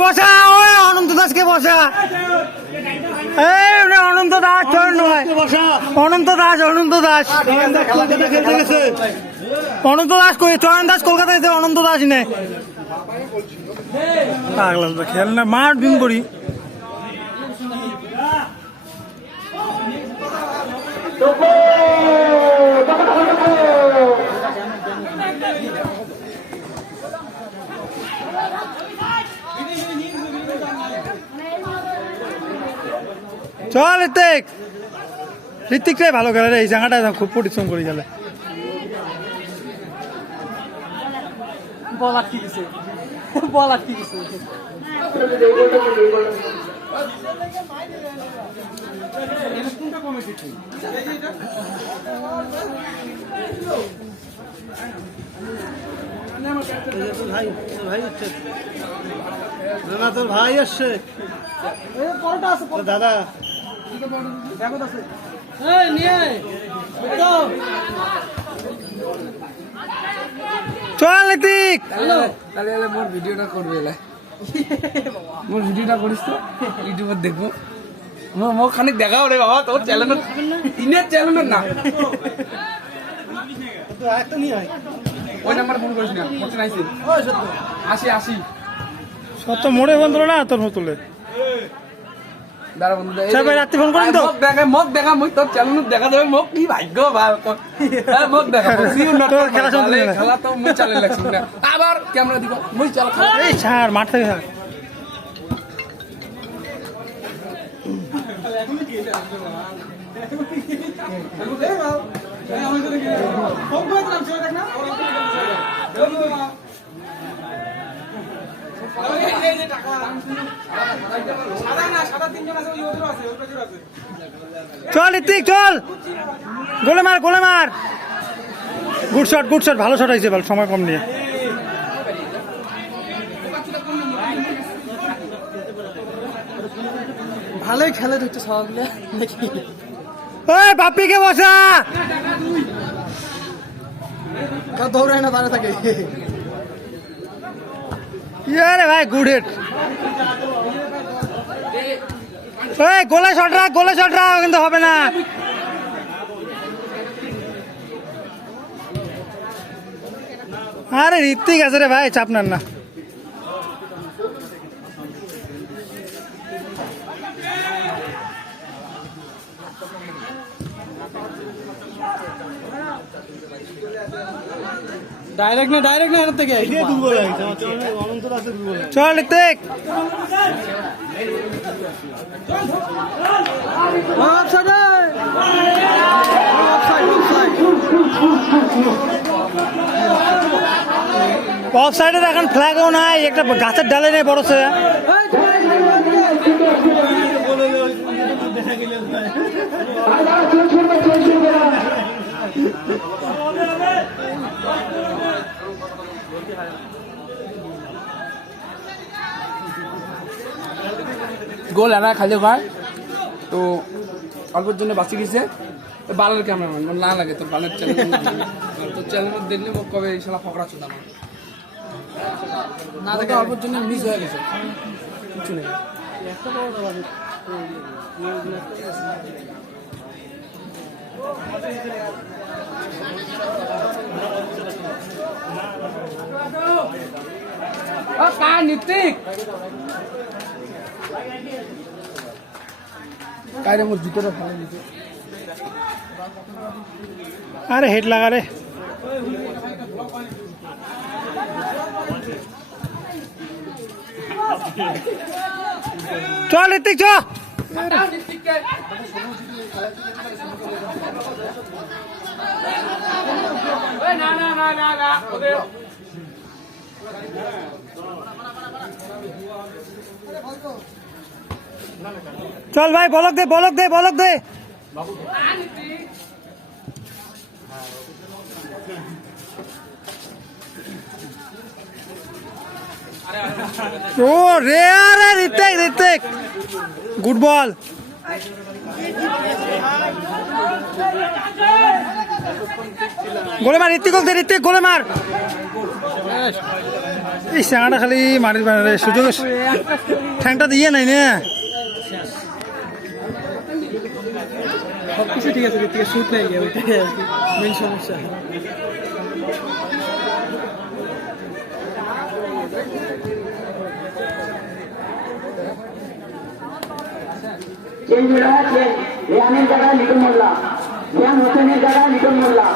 বসা ওই অনন্ত দাসকে বসা অনন্ত দাস অনন্ত দাস অনন্ত দাস কই চয়ন দাস কলকাতায় অনন্ত দাস নে খেল না মার দিন করি চল ঋত্বিক রে ভালো খেলে রে এই জায়গাটা খুব পরিশ্রম করে গেলে বল আটকে গেছে বল আটকে গেছে তোর ভাই আসছে দাদা চল ঋত্বিক মোর ভিডিওটা করবে মোর ভিডিওটা করিস তো ইউটিউবে দেখবো মোক খানিক দেখাও রে বাবা তোর চ্যানেল ইনের চ্যানেল না ওই নাম্বার ফোন করিস না করতে নাইছি 80 সত্য মোড়ে বন্ধ না তোর মতলে দাঁড়া বন্ধু রাত্রি ফোন করেন তো মোক দেখা মুই তোর চ্যানেল দেখা দেবে মোক কি ভাগ্য মোক দেখা খেলা তো মুই চালে লাগছি না আবার ক্যামেরা দিব মুই চালা এই ছাড় মাঠ থেকে ছাড় চল ঋত্বিক চল গোলে মার গুড শট ভালো শট হয়েছে ভালো সময় কম নিয়ে ভালোই খেলে হচ্ছে সবাইগুলো ওই বাপ্পিকে বসা দৌড়ায় না দাঁড়া থাকে রে ভাই গুড হিট গোলে শট রাখ কিন্তু হবে না আরে ঋত্বিক আছে রে ভাই চাপ নেন না ডাইরেক্ট না এর থেকে চল ঋত্বিক অফ সাইডে এখন ফ্ল্যাগও নাই একটা গাছের ডালে নেই বড় সে গোল এরা খালি হয় তো অল্পের জন্য বাঁচি গেছে বালের ক্যামেরাম্যান না লাগে তোর বালের চ্যানেল তোর চ্যানেল দেখলে মোক কবে এই শালা ফকরা চোদা না দেখে অল্পের জন্য মিস হয়ে গেছে কিছু নেই নীতিক কাইরে মোর জুতোটা ভালো নিতে আরে হেড লাগা রে চল ঋত্বিক চ চল ভাই বলক দে ও রে আরে ঋত্বিক গুড বল গোলে মার ঋত্বিক গোলে মার এই চাঙাটা খালি মারির বানারে সুযোগ ঠ্যাংটা দিয়ে নাই না সব কিছু ঠিক আছে থেকে শুট নাই গিয়ে ওইটাই আর কি মেন সমস্যা চেঞ্জ হয়ে আছে রিয়ানের জায়গায় লিটন মোল্লা রিয়ান হোসেনের জায়গায় লিটন মোল্লা